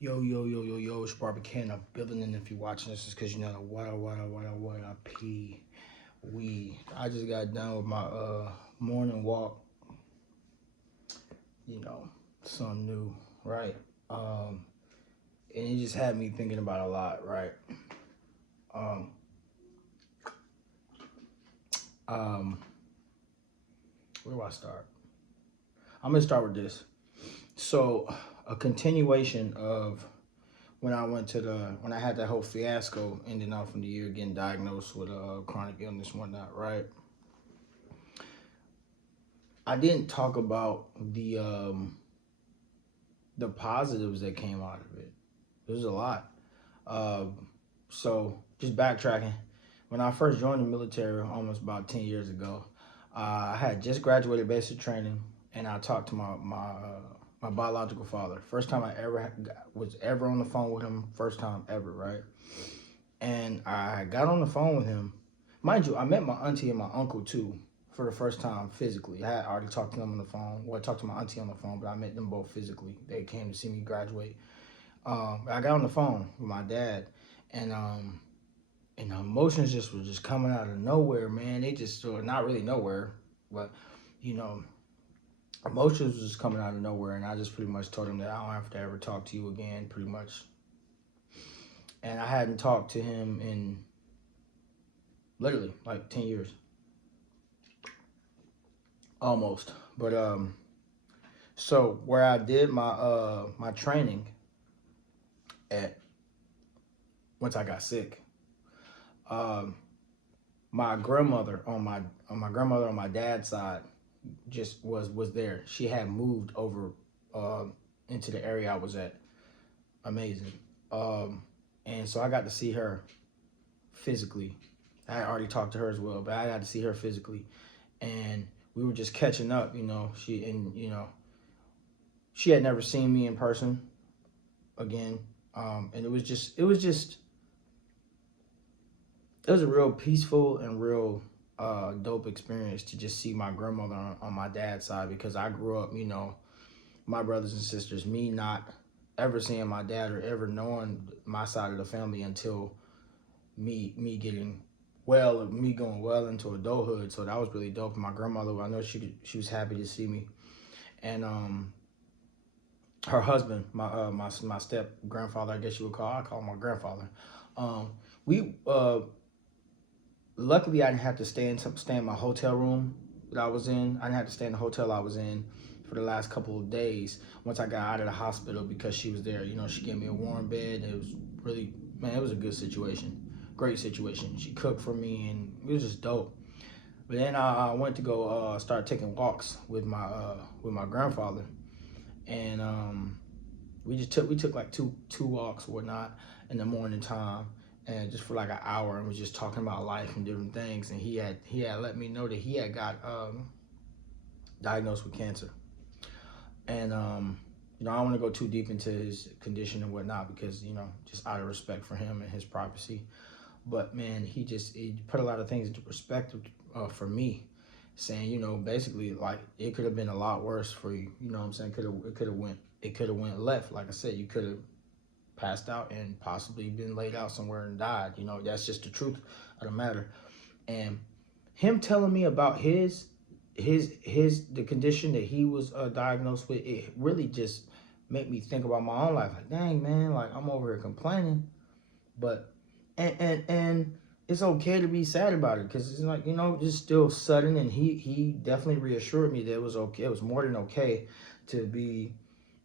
Yo, it's Barbican. I'm building, and if you're watching this, it's because you know what I pee. I just got done with my morning walk, you know, something new, right? Um, and it just had me thinking about a lot, right? Um, um, where do I start? I'm gonna start with this. So, a continuation of when I had that whole fiasco ending off in the year getting diagnosed with a chronic illness and whatnot, right? I didn't talk about the positives that came out of it. There's a lot. So just backtracking, when I first joined the military almost about 10 years ago, I had just graduated basic training, and I talked to my biological father. First time I was ever on the phone with him. First time ever, right? And I got on the phone with him. Mind you, I met my auntie and my uncle too for the first time physically. I had already talked to them on the phone. Well, I talked to my auntie on the phone, but I met them both physically. They came to see me graduate. I got on the phone with my dad, and and the emotions just were just coming out of nowhere, man. They just were not really nowhere, but you know, emotions was just coming out of nowhere, and I just pretty much told him that I don't have to ever talk to you again, pretty much. And I hadn't talked to him in literally like 10 years, almost. But so where I did my training at once I got sick, um, my grandmother on my dad's side just was there. She had moved over into the area I was at. Amazing. Um, and so I got to see her physically. I had already talked to her as well, but I got to see her physically, and we were just catching up. She had never seen me in person again, and it was a real peaceful and real dope experience to just see my grandmother on my dad's side, because I grew up, my brothers and sisters, me not ever seeing my dad or ever knowing my side of the family until me going well into adulthood. So that was really dope. My grandmother, I know she was happy to see me, and her husband, my step grandfather, I guess you would I call him my grandfather. We Luckily I didn't have to stay in my hotel room that I was in. I didn't have to stay in the hotel I was in for the last couple of days once I got out of the hospital, because she was there. She gave me a warm bed. It was really, man, it was a good situation. Great situation. She cooked for me, and it was just dope. But then I went to go start taking walks with my grandfather, and we took like two walks or whatnot in the morning time, and just for like an hour, and was just talking about life and different things. And he had let me know that he had got diagnosed with cancer. And I don't want to go too deep into his condition and whatnot, because just out of respect for him and his privacy. But man, he put a lot of things into perspective for me, saying, basically, like, it could have been a lot worse for you. You know what I'm saying? It could have went left. Like I said, you could have passed out and possibly been laid out somewhere and died. That's just the truth of the matter. And him telling me about the condition that he was diagnosed with, it really just made me think about my own life. Like, dang, man, like, I'm over here complaining, but and it's okay to be sad about it, because it's like, just still sudden. And he definitely reassured me that it was okay. It was more than okay to be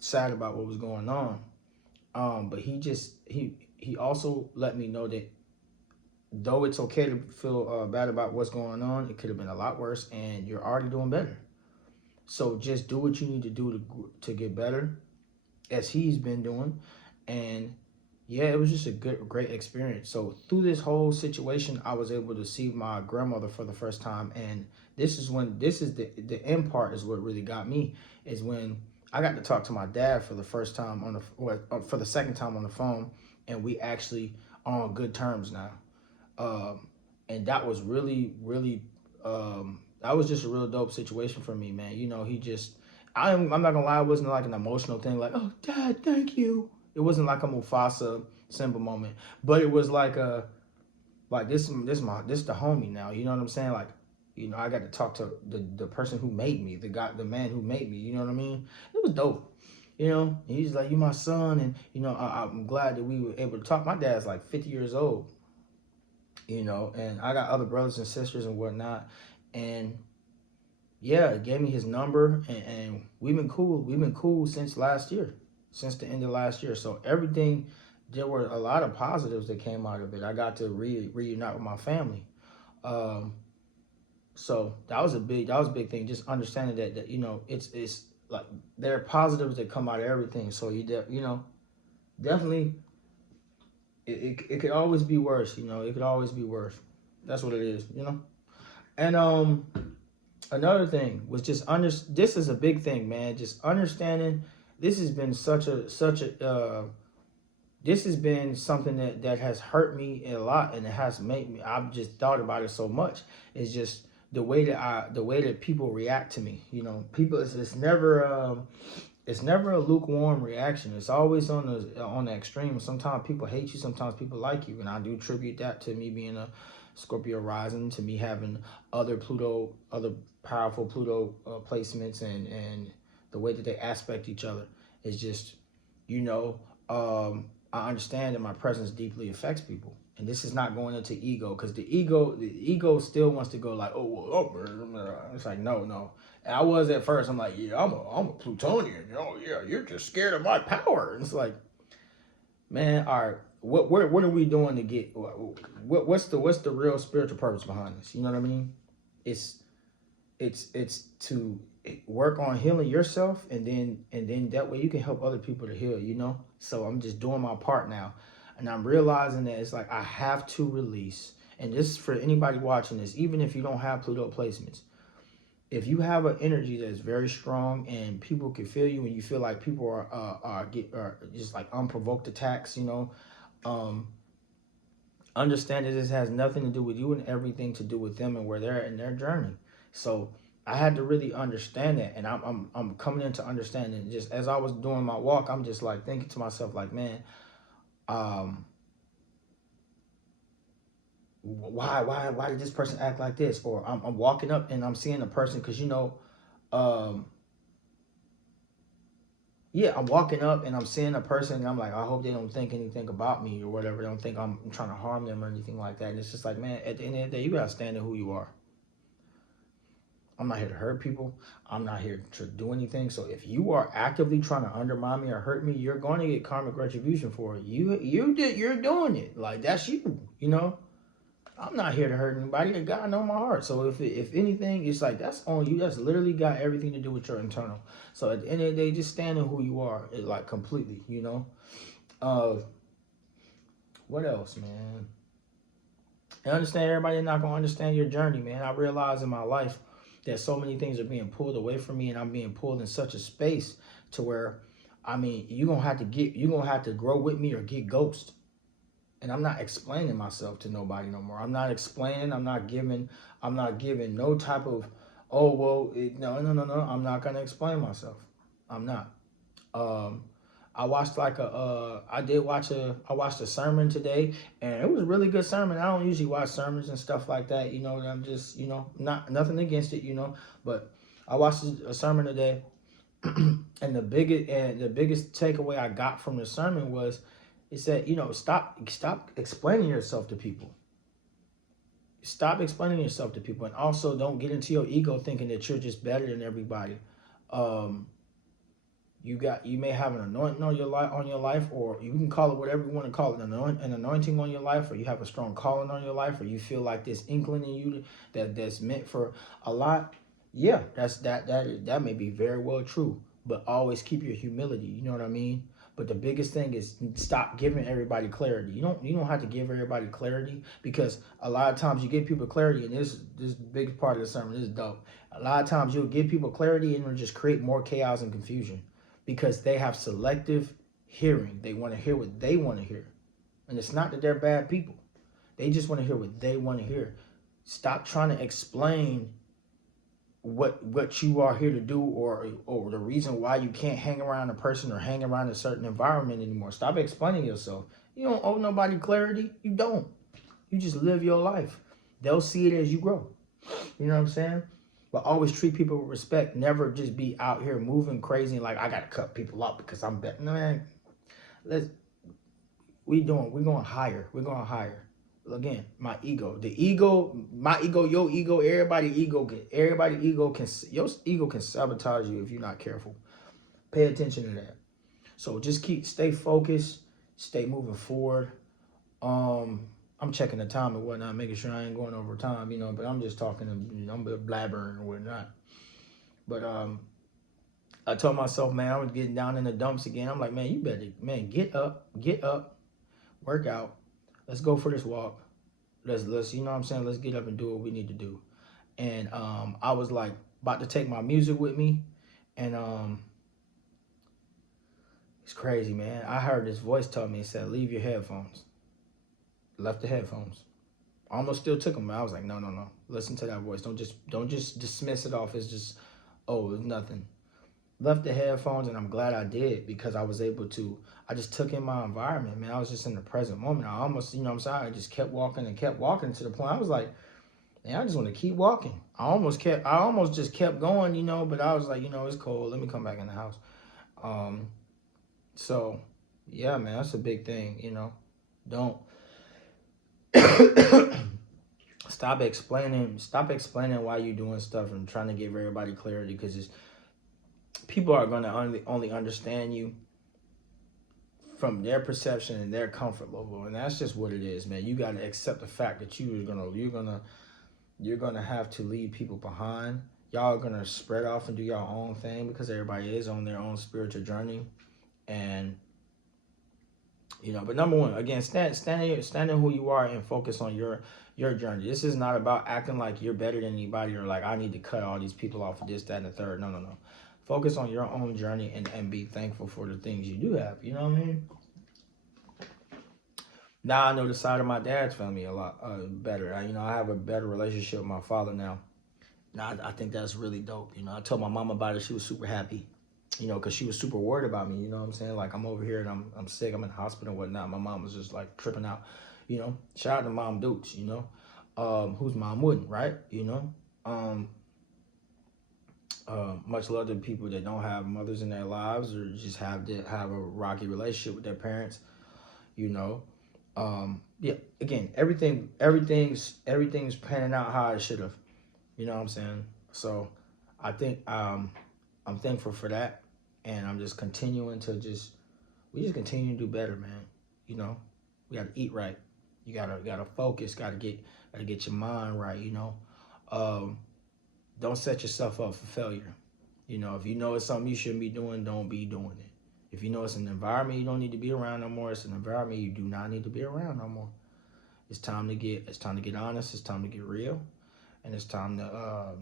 sad about what was going on. But he also let me know that though it's okay to feel bad about what's going on, it could have been a lot worse, and you're already doing better. So just do what you need to do to get better, as he's been doing. And yeah, it was just a great experience. So through this whole situation, I was able to see my grandmother for the first time, and this is the end part is what really got me, is when I got to talk to my dad for the first time for the second time on the phone, and we actually are on good terms now. And that was really, really, that was just a real dope situation for me, man. He just, I'm not gonna lie, it wasn't like an emotional thing, like, oh, Dad, thank you. It wasn't like a Mufasa Simba moment, but it was like a like this the homie now. You know what I'm saying? Like, you know, I got to talk to the person who made me, the man who made me. You know what I mean? It was dope. You know, and he's like, "You my son," and you know, I'm glad that we were able to talk. My dad's like 50 years old. You know, and I got other brothers and sisters and whatnot, and yeah, it gave me his number, and we've been cool. We've been cool since last year, since the end of last year. So everything, there were a lot of positives that came out of it. I got to reunite with my family. Um, so that was a big thing. Just understanding that you know it's like there are positives that come out of everything. So you know definitely it could always be worse. You know, it could always be worse. That's what it is. You know, and another thing was just this is a big thing, man. Just understanding this has been this has been something that has hurt me a lot, and it has made me, I've just thought about it so much. It's just the way that people react to me. You know, people, it's never a lukewarm reaction. It's always on the extreme. Sometimes people hate you, sometimes people like you, and I do attribute that to me being a Scorpio rising, to me having other powerful Pluto placements, and the way that they aspect each other. It's just, you know, I understand that my presence deeply affects people, and this is not going into ego, because the ego still wants to go like, oh, well, oh, it's like, no. And I was at first. I'm like, yeah, I'm a Plutonian. Oh yeah, you're just scared of my power. And it's like, man, all right, what are we doing to get what's the real spiritual purpose behind this? You know what I mean? It's it's to work on healing yourself, and then that way you can help other people to heal. You know, so I'm just doing my part now, and I'm realizing that it's like I have to release. And this is for anybody watching this, even if you don't have Pluto placements. If you have an energy that's very strong and people can feel you, and you feel like people are just like unprovoked attacks, you know, um, understand that this has nothing to do with you and everything to do with them and where they're in their journey. So I had to really understand that, and I'm coming into understanding. Just as I was doing my walk, I'm just like thinking to myself, like, man, um, why did this person act like this? Or I'm walking up and I'm seeing a person, because you know, um, yeah, I'm walking up and I'm seeing a person, and I'm like, I hope they don't think anything about me or whatever. They don't think I'm trying to harm them or anything like that. And it's just like, man, at the end of the day, you gotta stand in who you are. I'm not here to hurt people. I'm not here to do anything. So if you are actively trying to undermine me or hurt me, you're going to get karmic retribution for it. You're doing it. Like, that's you. You know, I'm not here to hurt anybody. God know my heart. So if anything, it's like that's on you. That's literally got everything to do with your internal. So at the end of the day, just stand in who you are. It, like, completely. You know. Uh, what else, man? I understand everybody not gonna understand your journey, man. I realize in my life that so many things are being pulled away from me, and I'm being pulled in such a space to where, I mean, you're gonna have to grow with me or get ghost. And I'm not explaining myself to nobody no more. I'm not explaining. I'm not giving no type of, oh well, no. I'm not gonna explain myself. I'm not. Um, I watched like I watched a sermon today, and it was a really good sermon. I don't usually watch sermons and stuff like that, you know. I'm just, you know, not nothing against it, you know, but I watched a sermon today, and the biggest takeaway I got from the sermon was, it said, you know, stop explaining yourself to people. Stop explaining yourself to people, and also don't get into your ego thinking that you're just better than everybody. Um, you may have an anointing on your life, or you can call it whatever you want to call it, an anointing on your life, or you have a strong calling on your life, or you feel like this inkling in you that's meant for a lot. Yeah, that may be very well true, but always keep your humility. You know what I mean? But the biggest thing is stop giving everybody clarity. You don't have to give everybody clarity, because a lot of times you give people clarity, and this big part of the sermon is dope. A lot of times you'll give people clarity, and it'll just create more chaos and confusion, because they have selective hearing. They want to hear what they want to hear. And it's not that they're bad people. They just want to hear what they want to hear. Stop trying to explain what you are here to do, or the reason why you can't hang around a person or hang around a certain environment anymore. Stop explaining yourself. You don't owe nobody clarity. You don't. You just live your life. They'll see it as you grow. You know what I'm saying? But always treat people with respect. Never just be out here moving crazy like I gotta cut people up because I'm better. No, man, let's we going higher. We're going higher. Again, my ego, my ego, your ego, everybody ego can your ego can sabotage you if you're not careful. Pay attention to that. So just stay focused, stay moving forward. Um, I'm checking the time and whatnot, making sure I ain't going over time, but I'm just talking, I'm blabbering and whatnot. But I told myself, man, I was getting down in the dumps again. I'm like, man, you better, man, get up, work out. Let's go for this walk. Let's you know what I'm saying? Let's get up and do what we need to do. And I was like about to take my music with me, and it's crazy, man. I heard this voice tell me, it said, leave your headphones. Left the headphones. Almost still took them. I was like, no. Listen to that voice. Don't just dismiss it off as just, oh, it's nothing. Left the headphones, and I'm glad I did, because I was able to, I just took in my environment, man. I was just in the present moment. I almost, you know what I'm saying? I just kept walking to the point. I was like, man, I just want to keep walking. I almost just kept going, but I was like, it's cold. Let me come back in the house. So yeah, man, that's a big thing, Don't stop explaining why you're doing stuff and trying to give everybody clarity, because people are going to only understand you from their perception and their comfort level, and that's just what it is, man. You got to accept the fact that you're gonna have to leave people behind. Y'all are gonna spread off and do your own thing, because everybody is on their own spiritual journey. And but number one, again, stand in who you are and focus on your journey. This is not about acting like you're better than anybody, or like I need to cut all these people off of this, that, and the third. No. Focus on your own journey and be thankful for the things you do have. You know what I mean? Now I know the side of my dad's family a lot better. I have a better relationship with my father now. Now I think that's really dope. I told my mom about it. She was super happy. Because she was super worried about me. You know what I'm saying? Like, I'm over here and I'm sick. I'm in the hospital and whatnot. My mom was just like tripping out. Shout out to Mom Dukes. Whose mom wouldn't, right? Much love to people that don't have mothers in their lives, or just have a rocky relationship with their parents. Yeah. Again, everything's panning out how it should have. You know what I'm saying? So, I think I'm thankful for that, and I'm just continuing to we just continue to do better, man. We gotta eat right. You gotta focus. Gotta get your mind right. Don't set yourself up for failure. If you know it's something you shouldn't be doing, don't be doing it. If you know it's an environment you don't need to be around no more, it's an environment you do not need to be around no more. It's time to get honest. It's time to get real, and it's time to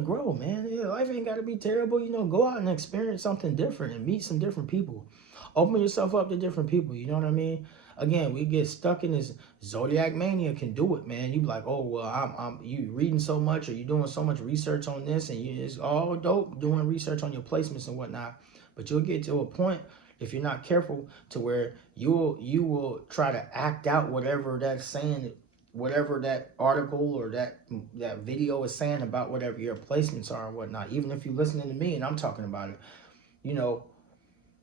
grow, man. Yeah, life ain't got to be terrible. Go out and experience something different and meet some different people. Open yourself up to different people. You know what I mean? Again, we get stuck in this zodiac mania. Can do it, man. You be like, oh well, you reading so much, or you doing so much research on this, and it's all dope doing research on your placements and whatnot. But you'll get to a point, if you're not careful, to where you will try to act out whatever that's saying, whatever that article or that video is saying about whatever your placements are and whatnot. Even if you're listening to me and I'm talking about it,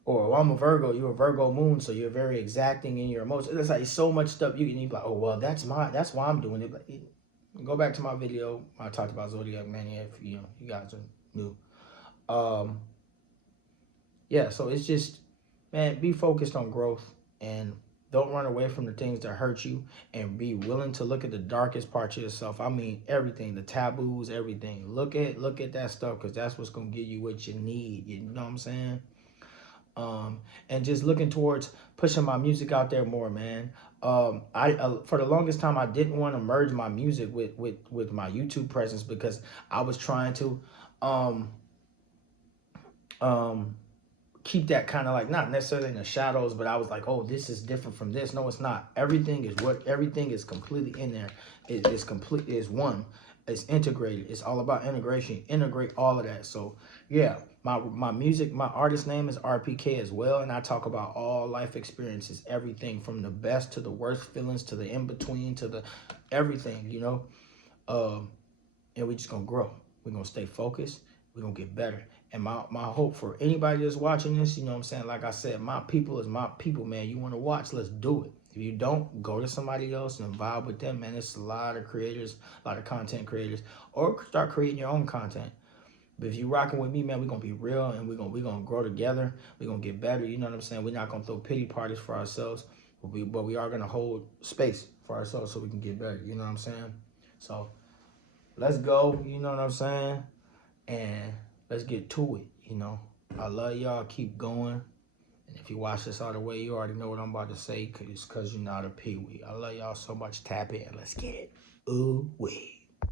or I'm a Virgo, you're a Virgo moon, so you're very exacting in your emotions. There's like so much stuff you can be like, oh well, that's why I'm doing it. But go back to my video. I talked about Zodiac Mania. If you guys are new. Yeah, so it's just, man, be focused on growth and don't run away from the things that hurt you, and be willing to look at the darkest parts of yourself. I mean, everything, the taboos, everything. Look at that stuff, because that's what's going to give you what you need. You know what I'm saying? And just looking towards pushing my music out there more, man. I for the longest time, I didn't want to merge my music with my YouTube presence, because I was trying to keep that kind of like, not necessarily in the shadows, but I was like, oh, this is different from this. No, it's not. Everything is completely in there. It is complete, is one. It's integrated. It's all about integration. Integrate all of that. So yeah, my music, my artist name is RPK as well, and I talk about all life experiences, everything from the best to the worst feelings to the in between to the everything, you know. And we just gonna grow. We're gonna stay focused. We're gonna get better. And my hope for anybody that's watching this, you know what I'm saying? Like I said, my people is my people, man. You wanna watch, let's do it. If you don't, go to somebody else and vibe with them, man. It's a lot of creators, a lot of content creators. Or start creating your own content. But if you rocking with me, man, we're gonna be real and we're gonna grow together. We're gonna get better. You know what I'm saying? We're not gonna throw pity parties for ourselves, but we are gonna hold space for ourselves so we can get better. You know what I'm saying? So let's go. You know what I'm saying? And let's get to it. You know, I love y'all. Keep going. And if you watch this all the way, you already know what I'm about to say, cause you're not a peewee. I love y'all so much. Tap in. Let's get it. Ooh wee.